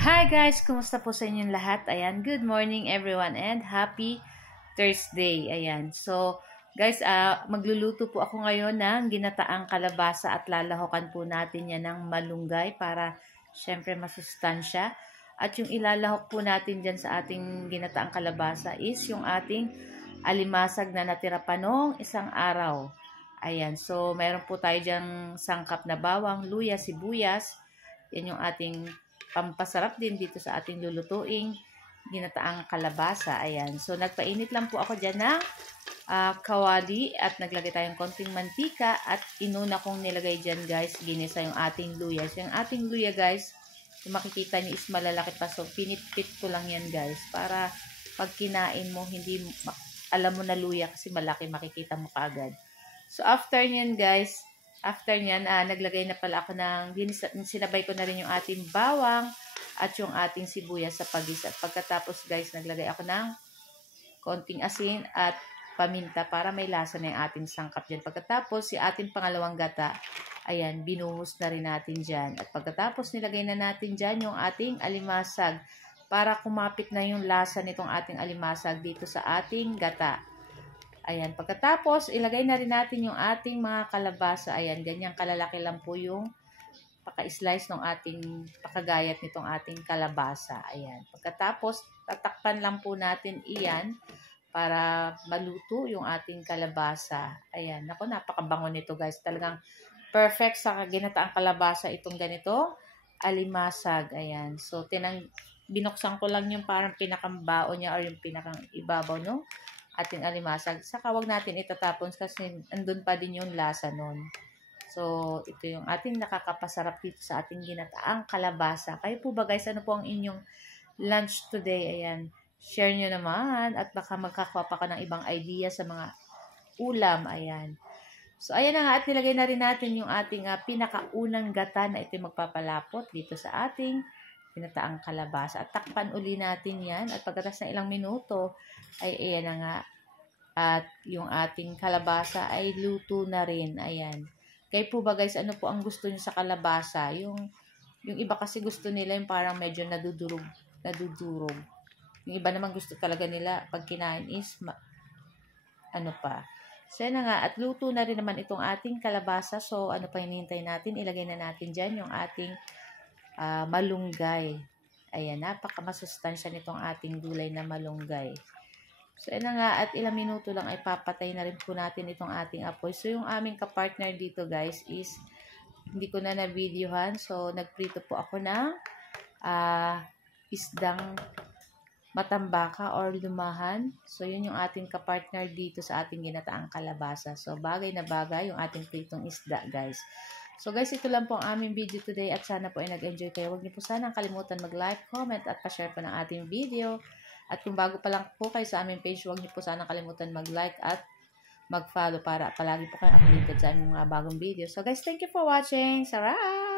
Hi guys! Kumusta po sa inyong lahat? Ayan, good morning everyone and happy Thursday. Ayan, so guys, magluluto po ako ngayon ng ginataang kalabasa at lalahokan po natin yan ng malunggay para syempre masustansya. At yung ilalahok po natin dyan sa ating ginataang kalabasa is yung ating alimasag na natira pa noong isang araw. Ayan, so meron po tayo dyang sangkap na bawang, luya, sibuyas. Yan yung ating pampasarap din dito sa ating lulutuing ginataang kalabasa. Ayan. So, nagpainit lang po ako dyan ng kawali at naglagay tayong konting mantika at inuna kong nilagay dyan guys, ginisa yung ating luya. So, yung ating luya guys, kung makikita nyo is malalaki pa. So, pinitpit ko lang yan guys para pag kinain mo, hindi alam mo na luya kasi malaki, makikita mo kaagad. So, after nyan guys, naglagay na pala ako ng, sinabay ko na rin yung ating bawang at yung ating sibuyas sa pagisa. At pagkatapos guys, naglagay ako ng konting asin at paminta para may lasa na yung ating sangkap dyan. Pagkatapos, si ating pangalawang gata, ayan, binuhos na rin natin dyan. At pagkatapos, nilagay na natin dyan yung ating alimasag para kumapit na yung lasa nitong ating alimasag dito sa ating gata. Ayan, pagkatapos, ilagay na rin natin yung ating mga kalabasa. Ayan, ganyang kalalaki lang po yung paka-slice ng ating pakagayat nitong ating kalabasa. Ayan, pagkatapos, tatakpan lang po natin iyan para maluto yung ating kalabasa. Ayan, naku, napakabango nito guys. Talagang perfect sa ginataang kalabasa itong ganito, alimasag. Ayan, so binuksan ko lang yung parang pinakambao niya or yung pinakang ibabaw, no? Ating alimasag. Saka wag natin itatapon kasi andun pa din yung lasa nun. So, ito yung ating nakakapasarap dito sa ating ginataang kalabasa. Kayo po ba guys, ano po ang inyong lunch today? Ayan, share nyo naman at baka magkakuha pa ka ng ibang idea sa mga ulam. Ayan. So, ayan na nga at nilagay na rin natin yung ating pinakaunang gata na ito magpapalapot dito sa ating ginataang kalabasa. At takpan uli natin yan. At pagkatapos ng ilang minuto, ay ayan na nga. At yung ating kalabasa ay luto na rin. Ayan. Kayo po ba guys, ano po ang gusto nyo sa kalabasa? Yung iba kasi gusto nila yung parang medyo nadudurog. Yung iba naman gusto talaga nila pag kinain is ano pa. So, yan na nga. At luto na rin naman itong ating kalabasa. So, ano pa hinihintay natin? Ilagay na natin dyan yung ating malunggay. Ayan, napakamasustansya nitong ating gulay na malunggay. So, yan na nga, at ilang minuto lang ay papatay na rin po natin itong ating apoy. So, yung aming kapartner dito guys is, hindi ko na na-videohan. So, nagprito po ako ng isdang matambaka or lumahan. So, yun yung ating kapartner dito sa ating ginataang kalabasa. So, bagay na bagay yung ating pritong isda guys. So guys, ito lang po ang aming video today at sana po ay nag-enjoy kayo. Huwag niyo po sanang kalimutan mag-like, comment at pa-share po ng ating video. At kung bago pa lang po kayo sa aming page, huwag niyo po sanang kalimutan mag-like at mag-follow para palagi po kayo updated sa aming mga bagong video. So guys, thank you for watching. Sarap!